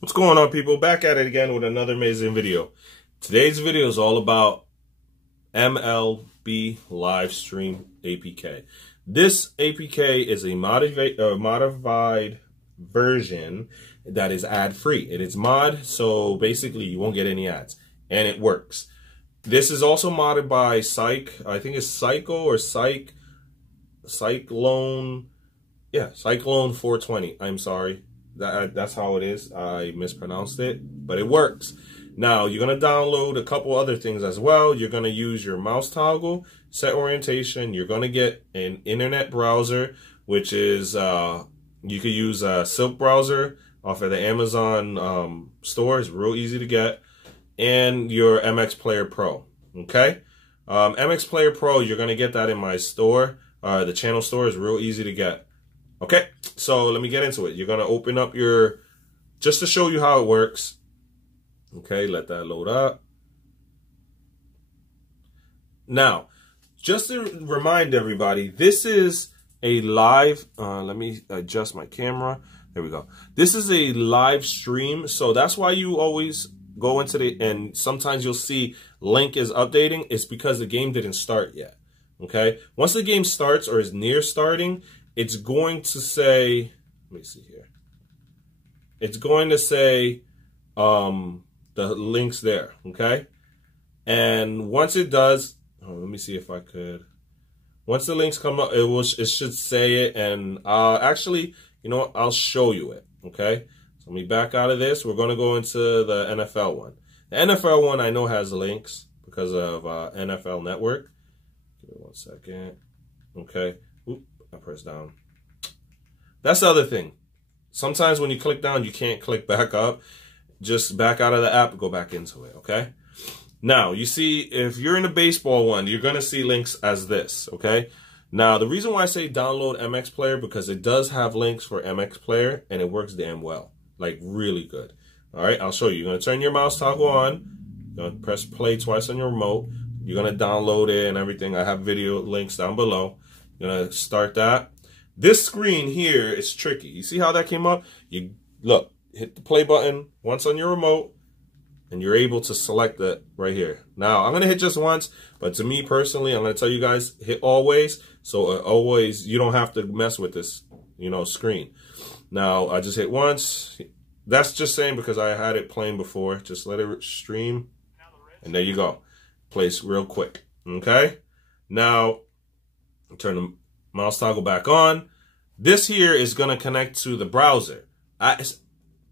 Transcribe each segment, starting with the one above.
What's going on, people? Back at it again with another amazing video. Today's video is all about MLB live stream APK. This APK is a modified version that is ad-free. It is mod, so basically you won't get any ads, and it works. This is also modded by I think it's Cyclone 420. I'm sorry. That's how it is. I mispronounced it, but it works. Now, you're going to download a couple other things as well. You're going to use your mouse toggle, set orientation. You're going to get an internet browser, which is, you could use a Silk browser off of the Amazon store. It's real easy to get. And your MX Player Pro, okay? MX Player Pro, you're going to get that in my store. The channel store is real easy to get. Okay, so let me get into it. You're going to open up just to show you how it works. Okay, let that load up. Now, just to remind everybody, this is a live, let me adjust my camera. There we go. This is a live stream, so that's why you always go into and sometimes you'll see link is updating. It's because the game didn't start yet, okay? Once the game starts or is near starting, it's going to say, let me see here. It's going to say the link's there, okay? And once it does, let me see if I could. Once the links come up, it should say it, and actually, you know what? I'll show you it, okay? So let me back out of this. We're going to go into the NFL one. The NFL one I know has links because of NFL Network. Give me 1 second. Okay. Oop, I pressed down. That's the other thing. Sometimes when you click down, you can't click back up. Just back out of the app and go back into it, okay? Now, you see, if you're in the baseball one, you're going to see links as this, okay? Now, the reason why I say download MX Player, because it does have links for MX Player, and it works damn well. Like, really good. All right, I'll show you. You're going to turn your mouse toggle on. You're going to press play twice on your remote. You're going to download it and everything. I have video links down below. You're going to start that. This screen here is tricky. You see how that came up? You look, hit the play button once on your remote, and you're able to select it right here. Now, I'm going to hit just once, but to me personally, I'm going to tell you guys, hit always. So always, you don't have to mess with this, screen. Now, I just hit once. That's just saying because I had it playing before. Just let it stream, and there you go. Plays real quick, okay? Now, turn the mouse toggle back on. This here is going to connect to the browser.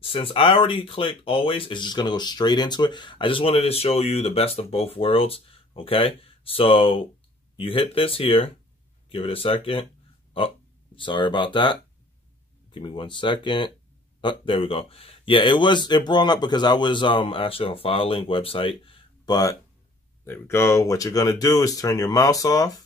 Since I already clicked always, it's just going to go straight into it. I just wanted to show you the best of both worlds, okay? So you hit this here. Give it a second. Oh, sorry about that. Give me 1 second. Oh, there we go. Yeah, it brought up because I was actually on FileLink website, but there we go. What you're going to do is turn your mouse off,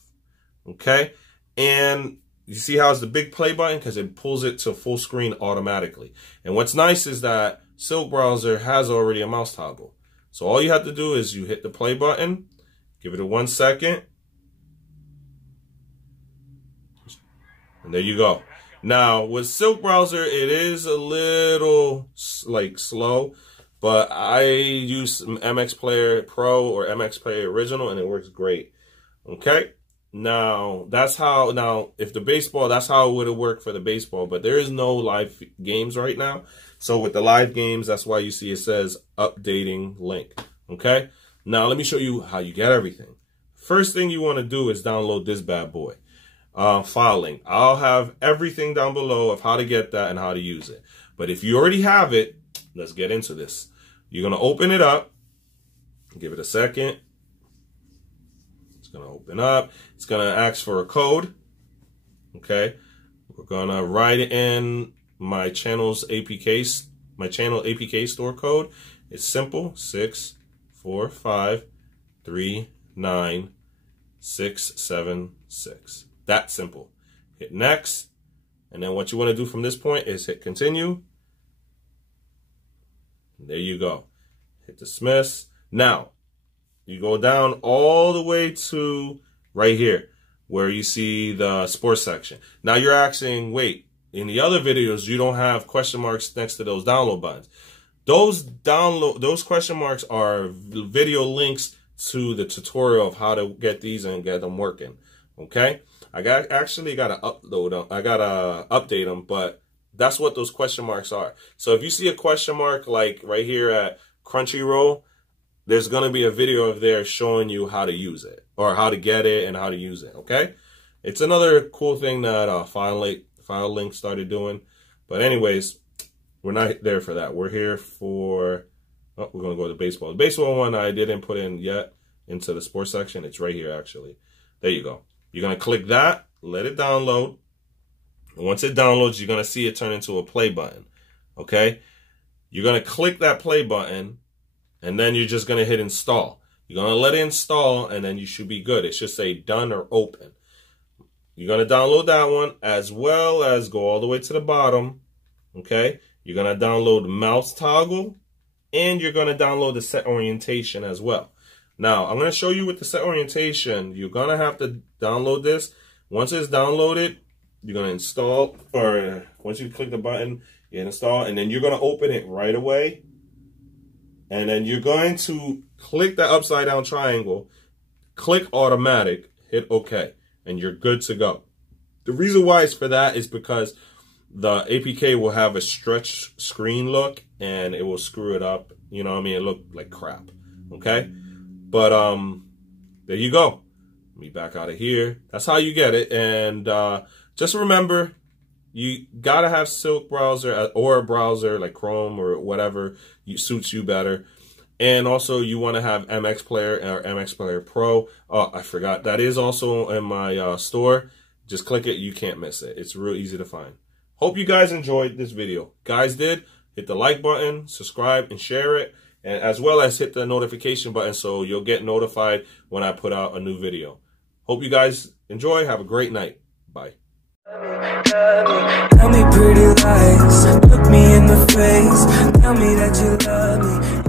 okay? And you see how it's the big play button because it pulls it to full screen automatically. And what's nice is that Silk browser has already a mouse toggle. So all you have to do is you hit the play button, give it a 1 second, and there you go. Now with Silk browser, it is a little slow, but I use MX Player Pro or MX Player Original, and it works great. Okay. Now, if the baseball, that's how it would have worked for the baseball, but there is no live games right now. So with the live games, that's why you see it says updating link, okay? Now, let me show you how you get everything. First thing you want to do is download this bad boy, FileLink. I'll have everything down below of how to get that and how to use it. But if you already have it, let's get into this. You're going to open it up, give it a second. Going to open up. It's going to ask for a code. Okay. We're going to write it in my channel's APK, my channel APK store code. It's simple. 645396676. That simple. Hit next. And then what you want to do from this point is hit continue. And there you go. Hit dismiss. Now, you go down all the way to right here where you see the sports section. Now you're asking, wait, in the other videos, you don't have question marks next to those download buttons. Those question marks are video links to the tutorial of how to get these and get them working. Okay, actually got to upload them. I got to update them, but that's what those question marks are. So if you see a question mark like right here at Crunchyroll, there's going to be a video of there showing you how to use it or how to get it and how to use it. Okay, it's another cool thing that filelinked started doing. But anyways, we're not there for that. We're here for, we're going to go to baseball. The baseball one I didn't put in yet into the sports section. It's right here, actually. There you go. You're going to click that, let it download. And once it downloads, you're going to see it turn into a play button. Okay? You're going to click that play button, and then you're just going to hit install. You're going to let it install, and then you should be good. It should say done or open. You're going to download that one, as well as go all the way to the bottom. Okay? You're going to download mouse toggle, and you're going to download the set orientation as well. Now, I'm going to show you with the set orientation. You're going to have to download this. Once it's downloaded, you're going to install, or once you click the button, you install, and then you're going to open it right away. And then you're going to click that upside down triangle, click automatic, hit OK, and you're good to go. The reason why it's for that is because the APK will have a stretch screen look, and it will screw it up. You know what I mean? It look like crap. Okay? But there you go. Let me back out of here. That's how you get it. And just remember, you gotta have Silk browser or a browser like Chrome or whatever suits you better. And also, you want to have MX Player or MX Player Pro. Oh, I forgot. That is also in my store. Just click it. You can't miss it. It's real easy to find. Hope you guys enjoyed this video. Guys did, hit the like button, subscribe, and share it. And as well as hit the notification button so you'll get notified when I put out a new video. Hope you guys enjoy. Have a great night. Bye. Tell me pretty lies, look me in the face, tell me that you love me.